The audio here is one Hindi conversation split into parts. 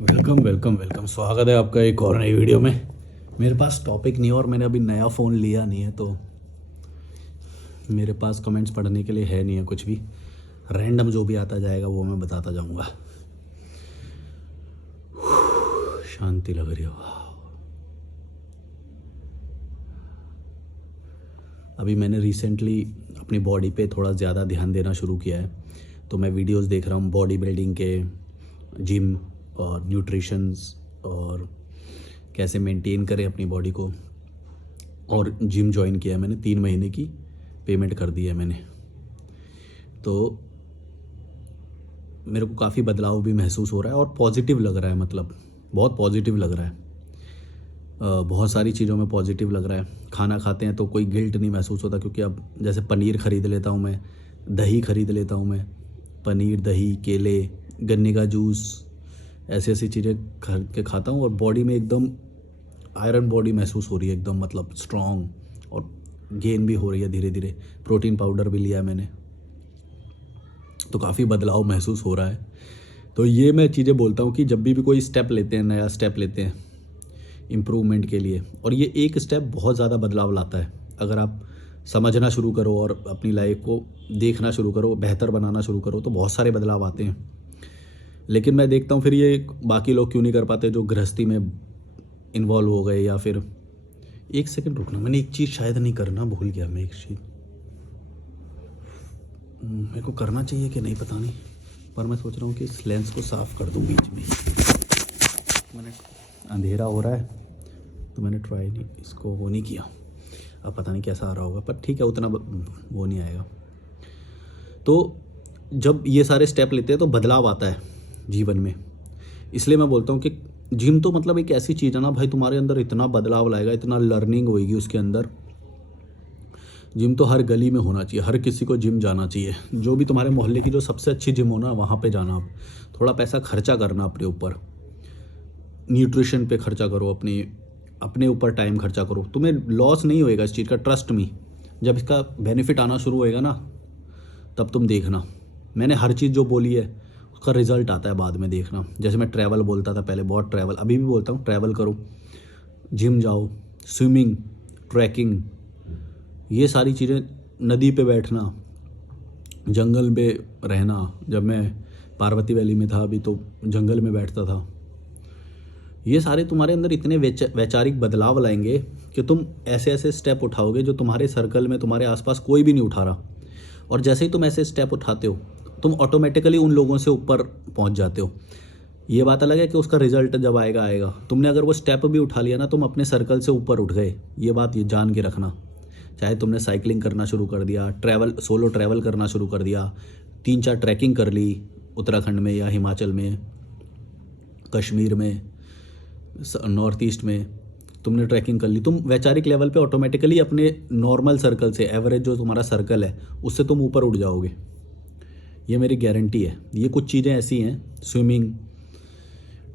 वेलकम वेलकम वेलकम, स्वागत है आपका एक और नई वीडियो में। मेरे पास टॉपिक नहीं है और मैंने अभी नया फ़ोन लिया नहीं है, तो मेरे पास कमेंट्स पढ़ने के लिए है नहीं है कुछ भी। रैंडम जो भी आता जाएगा वो मैं बताता जाऊंगा। शांति लग रही है, वाह। अभी मैंने रिसेंटली अपनी बॉडी पे थोड़ा ज़्यादा ध्यान देना शुरू किया है, तो मैं वीडियोस देख रहा हूँ बॉडी बिल्डिंग के, जिम और न्यूट्रिशंस और कैसे मेंटेन करें अपनी बॉडी को। और जिम जॉइन किया है मैंने, 3 महीने की पेमेंट कर दी है मैंने। तो मेरे को काफ़ी बदलाव भी महसूस हो रहा है और पॉजिटिव लग रहा है, मतलब बहुत पॉजिटिव लग रहा है। बहुत सारी चीज़ों में पॉजिटिव लग रहा है। खाना खाते हैं तो कोई गिल्ट नहीं महसूस होता, क्योंकि अब जैसे पनीर ख़रीद लेता हूँ मैं, दही ख़रीद लेता हूँ मैं, पनीर, दही, केले, गन्ने का जूस, ऐसी ऐसी चीज़ें खरीद के खाता हूँ और बॉडी में एकदम आयरन बॉडी महसूस हो रही है, एकदम मतलब स्ट्रॉन्ग, और गेन भी हो रही है धीरे धीरे। प्रोटीन पाउडर भी लिया है मैंने, तो काफ़ी बदलाव महसूस हो रहा है। तो ये मैं चीज़ें बोलता हूँ कि जब भी कोई स्टेप लेते हैं, नया स्टेप लेते हैं इम्प्रूवमेंट के लिए, और ये एक स्टेप बहुत ज़्यादा बदलाव लाता है। अगर आप समझना शुरू करो और अपनी लाइफ को देखना शुरू करो, बेहतर बनाना शुरू करो, तो बहुत सारे बदलाव आते हैं। लेकिन मैं देखता हूँ फिर ये बाकी लोग क्यों नहीं कर पाते, जो गृहस्थी में इन्वॉल्व हो गए, या फिर एक सेकंड रुकना, मैंने एक चीज़ शायद नहीं करना भूल गया। मैं एक चीज़ मेरे को करना चाहिए कि नहीं पता नहीं, पर मैं सोच रहा हूँ कि इस लेंस को साफ़ कर दूँ बीच में। मैंने अंधेरा हो रहा है तो मैंने ट्राई नहीं, इसको वो नहीं किया। अब पता नहीं कैसा आ रहा होगा, पर ठीक है, उतना वो नहीं आएगा। तो जब ये सारे स्टेप लेते हैं तो बदलाव आता है जीवन में। इसलिए मैं बोलता हूँ कि जिम तो मतलब एक ऐसी चीज़ है ना भाई, तुम्हारे अंदर इतना बदलाव लाएगा, इतना लर्निंग होएगी उसके अंदर। जिम तो हर गली में होना चाहिए, हर किसी को जिम जाना चाहिए। जो भी तुम्हारे मोहल्ले की जो सबसे अच्छी जिम हो ना, वहाँ पे जाना। आप थोड़ा पैसा खर्चा करना अपने ऊपर, न्यूट्रिशन पे खर्चा करो, अपने ऊपर टाइम खर्चा करो। तुम्हें लॉस नहीं होएगा इस चीज़ का, ट्रस्ट मी। जब इसका बेनिफिट आना शुरू होएगा ना, तब तुम देखना। मैंने हर चीज़ जो बोली है उसका रिजल्ट आता है बाद में, देखना। जैसे मैं ट्रैवल बोलता था पहले, बहुत ट्रैवल, अभी भी बोलता हूँ, ट्रैवल करो, जिम जाओ, स्विमिंग, ट्रैकिंग, ये सारी चीज़ें, नदी पे बैठना, जंगल में रहना। जब मैं पार्वती वैली में था अभी, तो जंगल में बैठता था। ये सारे तुम्हारे अंदर इतने वैचारिक बदलाव लाएंगे कि तुम ऐसे ऐसे स्टेप उठाओगे जो तुम्हारे सर्कल में, तुम्हारे आसपास कोई भी नहीं उठा रहा। और जैसे ही तुम ऐसे स्टेप उठाते हो, तुम ऑटोमेटिकली उन लोगों से ऊपर पहुंच जाते हो। ये बात अलग है कि उसका रिजल्ट जब आएगा आएगा। तुमने अगर वो स्टेप भी उठा लिया ना, तुम अपने सर्कल से ऊपर उठ गए। ये बात ये जान के रखना। चाहे तुमने साइकिलिंग करना शुरू कर दिया, सोलो ट्रैवल करना शुरू कर दिया, 3-4 ट्रैकिंग कर ली उत्तराखंड में या हिमाचल में, कश्मीर में, नॉर्थ ईस्ट में तुमने ट्रैकिंग कर ली, तुम वैचारिक लेवल पे ऑटोमेटिकली अपने नॉर्मल सर्कल से, एवरेज जो तुम्हारा सर्कल है, उससे तुम ऊपर उठ जाओगे। ये मेरी गारंटी है। ये कुछ चीज़ें ऐसी हैं, स्विमिंग,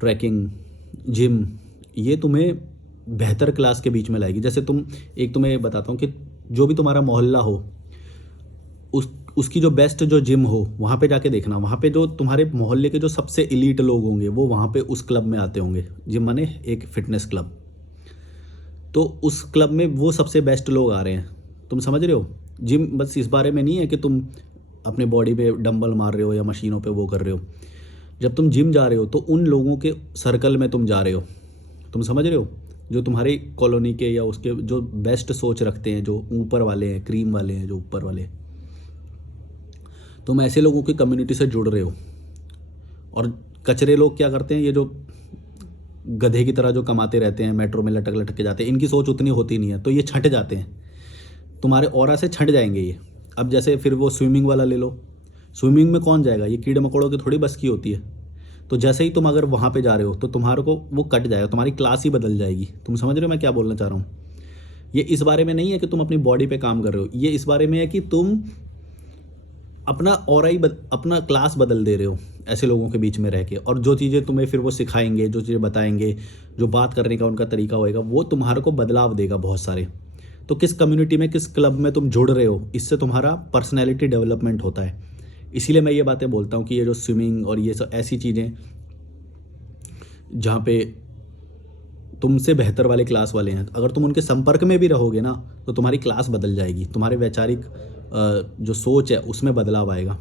ट्रैकिंग, जिम, ये तुम्हें बेहतर क्लास के बीच में लाएगी। जैसे तुम्हें बताता हूँ कि जो भी तुम्हारा मोहल्ला हो, उसकी जो बेस्ट जो जिम हो, वहाँ पे जाके देखना। वहाँ पे जो तुम्हारे मोहल्ले के जो सबसे एलीट लोग होंगे, वो वहाँ पे उस क्लब में आते होंगे। जिम माने एक फिटनेस क्लब, तो उस क्लब में वो सबसे बेस्ट लोग आ रहे हैं। तुम समझ रहे हो? जिम बस इस बारे में नहीं है कि तुम अपने बॉडी पे डंबल मार रहे हो या मशीनों पे वो कर रहे हो। जब तुम जिम जा रहे हो तो उन लोगों के सर्कल में तुम जा रहे हो। तुम समझ रहे हो? जो तुम्हारी कॉलोनी के या उसके जो बेस्ट सोच रखते हैं, जो ऊपर वाले हैं, क्रीम वाले हैं, जो ऊपर वाले, तुम ऐसे लोगों की कम्युनिटी से जुड़ रहे हो। और कचरे लोग क्या करते हैं, ये जो गधे की तरह जो कमाते रहते हैं, मेट्रो में लटक लटक के जाते हैं, इनकी सोच उतनी होती नहीं है, तो ये छंट जाते हैं, तुम्हारे ऑरा से छंट जाएंगे ये। अब जैसे फिर वो स्विमिंग वाला ले लो, स्विमिंग में कौन जाएगा? ये कीड़े मकोड़ों की थोड़ी बस की होती है। तो जैसे ही तुम अगर वहाँ पे जा रहे हो तो तुम्हारे को वो कट जाएगा, तुम्हारी क्लास ही बदल जाएगी। तुम समझ रहे हो मैं क्या बोलना चाह रहा हूँ? ये इस बारे में नहीं है कि तुम अपनी बॉडी पे काम कर रहे हो, ये इस बारे में है कि तुम अपना ऑरा ही अपना क्लास बदल दे रहे हो ऐसे लोगों के बीच में रह के। और जो चीज़ें तुम्हें फिर वो सिखाएंगे, जो चीज़ें बताएंगे, जो बात करने का उनका तरीका होएगा, वो तुम्हारे को बदलाव देगा बहुत सारे। तो किस कम्युनिटी में, किस क्लब में तुम जुड़ रहे हो, इससे तुम्हारा पर्सनैलिटी डेवलपमेंट होता है। इसीलिए मैं ये बातें बोलता हूँ कि ये जो स्विमिंग और ये सब ऐसी चीज़ें, जहाँ पे तुमसे बेहतर वाले क्लास वाले हैं, अगर तुम उनके संपर्क में भी रहोगे ना तो तुम्हारी क्लास बदल जाएगी, तुम्हारे वैचारिक जो सोच है उसमें बदलाव आएगा।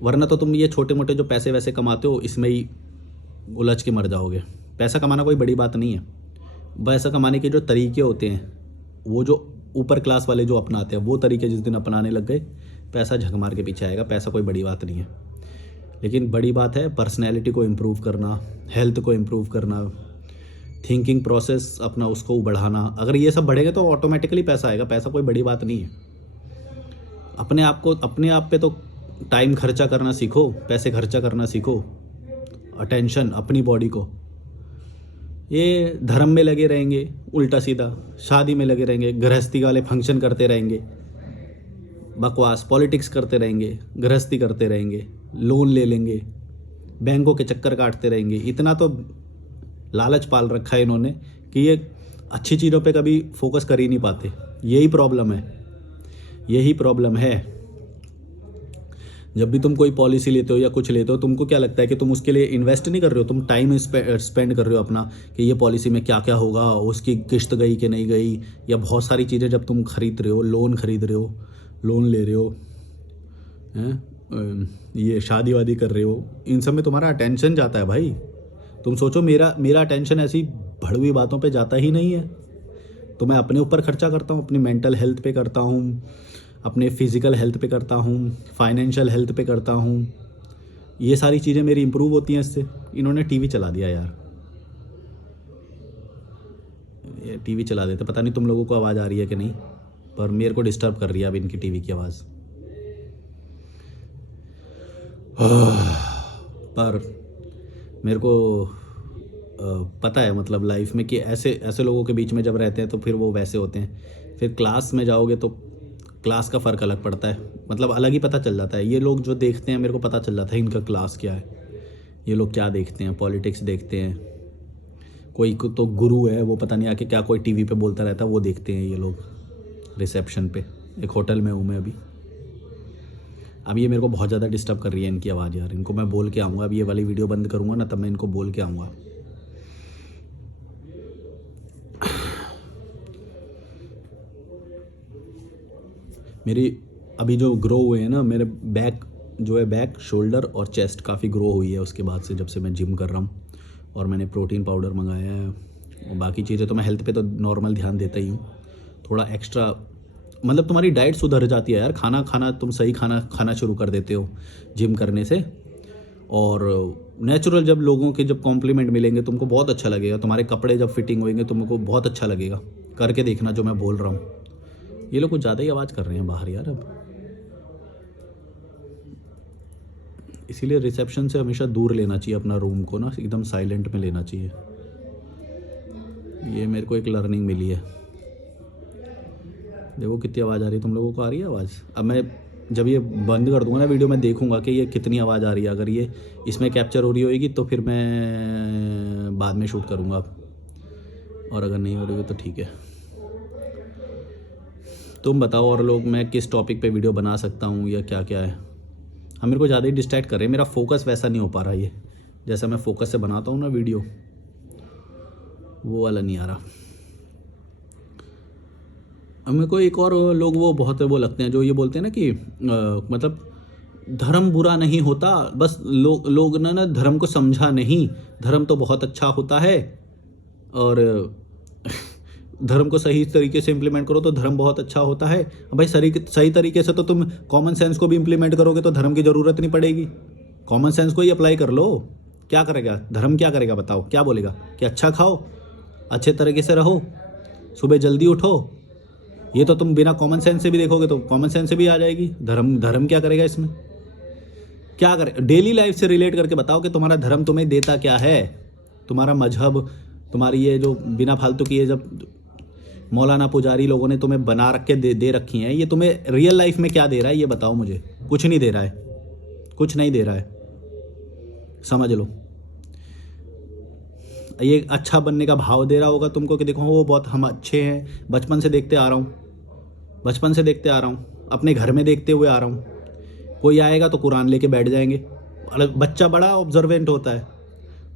वरना तो तुम ये छोटे मोटे जो पैसे वैसे कमाते हो इसमें ही उलझ के मर जाओगे। पैसा कमाना कोई बड़ी बात नहीं है, पैसा कमाने के जो तरीके होते हैं वो जो ऊपर क्लास वाले जो अपनाते हैं वो तरीके जिस दिन अपनाने लग गए, पैसा झक मार के पीछे आएगा। पैसा कोई बड़ी बात नहीं है, लेकिन बड़ी बात है पर्सनैलिटी को इम्प्रूव करना, हेल्थ को इम्प्रूव करना, थिंकिंग प्रोसेस अपना उसको बढ़ाना। अगर ये सब बढ़ेगा तो ऑटोमेटिकली पैसा आएगा। पैसा कोई बड़ी बात नहीं है। अपने आप पे तो टाइम खर्चा करना सीखो, पैसे खर्चा करना सीखो, अटेंशन अपनी बॉडी को। ये धर्म में लगे रहेंगे उल्टा सीधा, शादी में लगे रहेंगे, गृहस्थी वाले फंक्शन करते रहेंगे, बकवास पॉलिटिक्स करते रहेंगे, गृहस्थी करते रहेंगे, लोन ले लेंगे, बैंकों के चक्कर काटते रहेंगे। इतना तो लालच पाल रखा है इन्होंने कि ये अच्छी चीज़ों पे कभी फोकस कर ही नहीं पाते। यही प्रॉब्लम है, यही प्रॉब्लम है। जब भी तुम कोई पॉलिसी लेते हो या कुछ लेते हो, तुमको क्या लगता है कि तुम उसके लिए इन्वेस्ट नहीं कर रहे हो, तुम टाइम स्पेंड कर रहे हो अपना कि ये पॉलिसी में क्या क्या होगा, उसकी किस्त गई कि नहीं गई, या बहुत सारी चीज़ें जब तुम खरीद रहे हो, लोन खरीद रहे हो, लोन ले रहे हो, ये शादी वादी कर रहे हो, इन सब में तुम्हारा अटेंशन जाता है भाई। तुम सोचो मेरा अटेंशन ऐसी भड़वी बातों पे जाता ही नहीं है। तो मैं अपने ऊपर खर्चा करता हूँ, अपनी मेंटल हेल्थ पे करता हूँ, अपने फिज़िकल हेल्थ पे करता हूँ, फाइनेंशियल हेल्थ पे करता हूँ। ये सारी चीज़ें मेरी इंप्रूव होती हैं इससे। इन्होंने टीवी चला दिया यार, ये टीवी चला देते। पता नहीं तुम लोगों को आवाज़ आ रही है कि नहीं, पर मेरे को डिस्टर्ब कर रही है अब इनकी टीवी की आवाज़। पर मेरे को पता है मतलब लाइफ में कि ऐसे लोगों के बीच में जब रहते हैं तो फिर वो वैसे होते हैं। फिर क्लास में जाओगे तो क्लास का फ़र्क अलग पड़ता है, मतलब अलग ही पता चल जाता है। ये लोग जो देखते हैं मेरे को पता चल जाता है इनका क्लास क्या है, ये लोग क्या देखते हैं, पॉलिटिक्स देखते हैं। कोई तो गुरु है, वो पता नहीं आके क्या कोई टीवी पे बोलता रहता है, वो देखते हैं ये लोग रिसेप्शन पे। एक होटल में हूँ मैं अभी। अब ये मेरे को बहुत ज़्यादा डिस्टर्ब कर रही है इनकी आवाज़ यार। इनको मैं बोल के आऊँगा, अब ये वाली वीडियो बंद करूँगा ना तब मैं इनको बोल के आऊँगा। मेरी अभी जो ग्रो हुए हैं ना, मेरे बैक जो है, बैक शोल्डर और चेस्ट काफ़ी ग्रो हुई है उसके बाद से, जब से मैं जिम कर रहा हूँ और मैंने प्रोटीन पाउडर मंगाया है। और बाकी चीज़ें तो मैं हेल्थ पे तो नॉर्मल ध्यान देता ही हूँ। थोड़ा एक्स्ट्रा मतलब तुम्हारी डाइट सुधर जाती है यार। खाना तुम सही खाना शुरू कर देते हो जिम करने से। और नेचुरल जब लोगों के जब कॉम्प्लीमेंट मिलेंगे तुमको बहुत अच्छा लगेगा। तुम्हारे कपड़े जब फिटिंग होंगे तुमको बहुत अच्छा लगेगा। करके देखना जो मैं बोल रहा हूँ। ये लोग कुछ ज़्यादा ही आवाज़ कर रहे हैं बाहर यार अब, इसीलिए रिसेप्शन से हमेशा दूर लेना चाहिए अपना रूम को ना, एकदम साइलेंट में लेना चाहिए। ये मेरे को एक लर्निंग मिली है। देखो कितनी आवाज़ आ रही है, तुम लोगों को आ रही है आवाज़? अब मैं जब ये बंद कर दूंगा ना वीडियो, मैं देखूंगा कि ये कितनी आवाज़ आ रही है। अगर ये इसमें कैप्चर हो रही होगी तो फिर मैं बाद में शूट करूँगा, और अगर नहीं हो रही हो तो ठीक है। तुम बताओ और लोग, मैं किस टॉपिक पे वीडियो बना सकता हूँ या क्या क्या है। हम मेरे को ज़्यादा ही डिस्ट्रैक्ट कर रहे हैं, मेरा फोकस वैसा नहीं हो पा रहा। ये जैसा मैं फोकस से बनाता हूँ ना वीडियो, वो वाला नहीं आ रहा। मेरे को एक और लोग वो बहुत वो लगते हैं जो ये बोलते हैं ना कि मतलब धर्म बुरा नहीं होता, बस लोग ना धर्म को समझा नहीं, धर्म तो बहुत अच्छा होता है, और धर्म को सही तरीके से इम्प्लीमेंट करो तो धर्म बहुत अच्छा होता है। भाई सही तरीके से तो तुम कॉमन सेंस को भी इम्प्लीमेंट करोगे तो धर्म की ज़रूरत नहीं पड़ेगी। कॉमन सेंस को ही अप्लाई कर लो। क्या करेगा धर्म, क्या करेगा बताओ? क्या बोलेगा कि अच्छा खाओ, अच्छे तरीके से रहो, सुबह जल्दी उठो। ये तो तुम बिना कॉमन सेंस से भी देखोगे तो कॉमन सेंस से भी आ जाएगी। धर्म क्या करेगा इसमें? क्या करे? डेली लाइफ से रिलेट करके बताओ कि तुम्हारा धर्म तुम्हें देता क्या है। तुम्हारा मजहब, तुम्हारी ये जो बिना फालतू की ये जब मौलाना पुजारी लोगों ने तुम्हें बना रख के दे रखी हैं, ये तुम्हें रियल लाइफ में क्या दे रहा है ये बताओ मुझे। कुछ नहीं दे रहा है, कुछ नहीं दे रहा है, समझ लो। ये अच्छा बनने का भाव दे रहा होगा तुमको कि देखो वो बहुत हम अच्छे हैं, बचपन से देखते आ रहा हूँ, अपने घर में देखते हुए आ रहा हूँ। कोई आएगा तो कुरान लेके बैठ जाएंगे। बच्चा बड़ा ऑब्जर्वेंट होता है,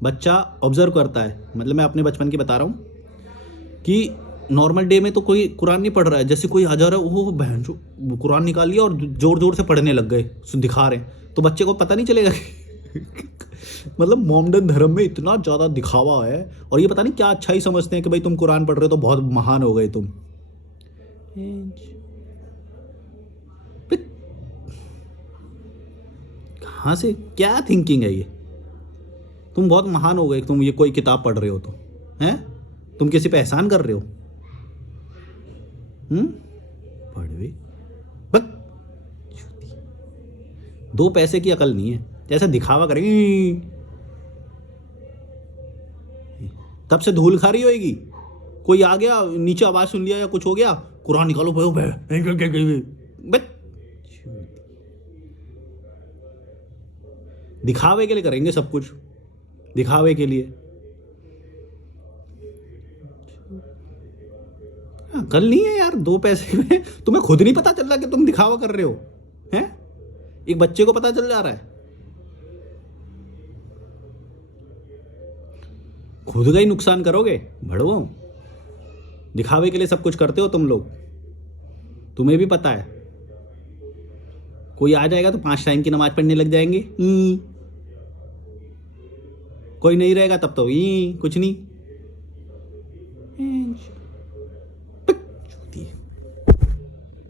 बच्चा ऑब्जर्व करता है, मतलब मैं अपने बचपन की बता रहा हूँ कि नॉर्मल डे में तो कोई कुरान नहीं पढ़ रहा है, जैसे कोई आ जा रहा है, ओह बहन जो कुरान निकाल लिया और जोर जोर से पढ़ने लग गए, दिखा रहे हैं, तो बच्चे को पता नहीं चलेगा मतलब मोमडन धर्म में इतना ज़्यादा दिखावा है, और ये पता नहीं क्या अच्छा ही समझते हैं कि भाई तुम कुरान पढ़ रहे हो तो बहुत महान हो गए तुम। कहाँ से क्या थिंकिंग है ये? तुम बहुत महान हो गए, तुम ये कोई किताब पढ़ रहे हो तो हैं? तुम किसी पे एहसान कर रहे हो? पढ़वे बस, दो पैसे की अकल नहीं है, जैसा दिखावा करेंगे। तब से धूल खा रही होगी, कोई आ गया नीचे आवाज सुन लिया या कुछ हो गया, कुरान निकालो बस, दिखावे के लिए करेंगे सब कुछ, दिखावे के लिए। अकल नहीं है यार, दो पैसे में तुम्हें खुद नहीं पता चल रहा कि तुम दिखावा कर रहे हो हैं? एक बच्चे को पता चल जा रहा है, खुद का ही नुकसान करोगे भड़वो। दिखावे के लिए सब कुछ करते हो तुम लोग, तुम्हें भी पता है। कोई आ जाएगा तो 5 टाइम की नमाज पढ़ने लग जाएंगे, कोई नहीं रहेगा तब तो कुछ नहीं।